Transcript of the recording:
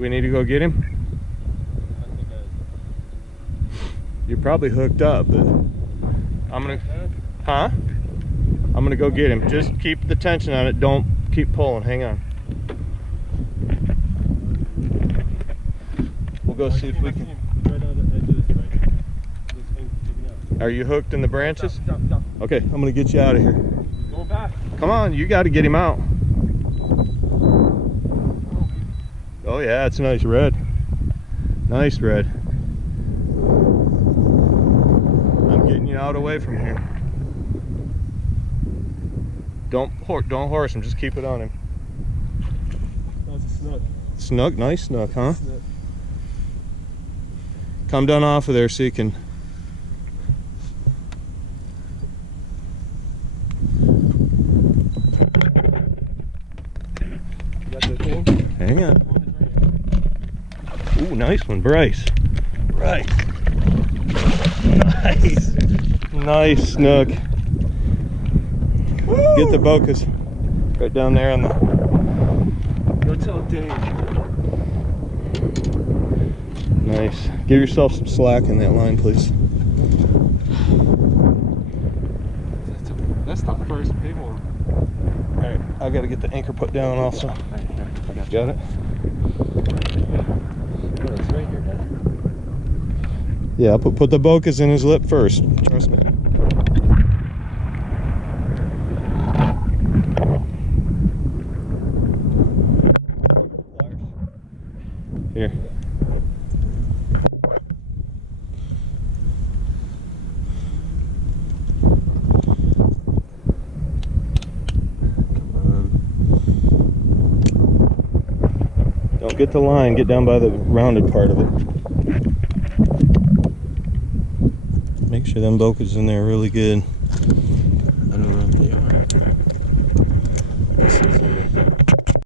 We need to go get him? You're probably hooked up, but I'm gonna, huh? I'm gonna go get him. Just keep the tension on it. Don't keep pulling. Hang on. We'll go see if we can. Are you hooked in the branches? Stop. Okay, I'm gonna get you out of here. Going back. Come on, you got to get him out. Oh yeah, it's a nice red. Nice red. I'm getting you out away from here. Don't horse him, just keep it on him. Oh, it's a snook. Snook, nice snook, huh? Snook. Come down off of there so you can. You got the thing? Hang on. Ooh, nice one, Bryce. Right. Nice. Nice snook. Woo! Get the bocas right down there on the. Go tell Dave. Nice. Give yourself some slack in that line, please. That's the first big one. All right, I got to get the anchor put down also. All right, I got you. Got it? Oh, it's right here, man. Yeah, put the bocas in his lip first. Trust me. Here. Don't get the line, get down by the rounded part of it. Make sure them bocas in there really good. I don't know if they are.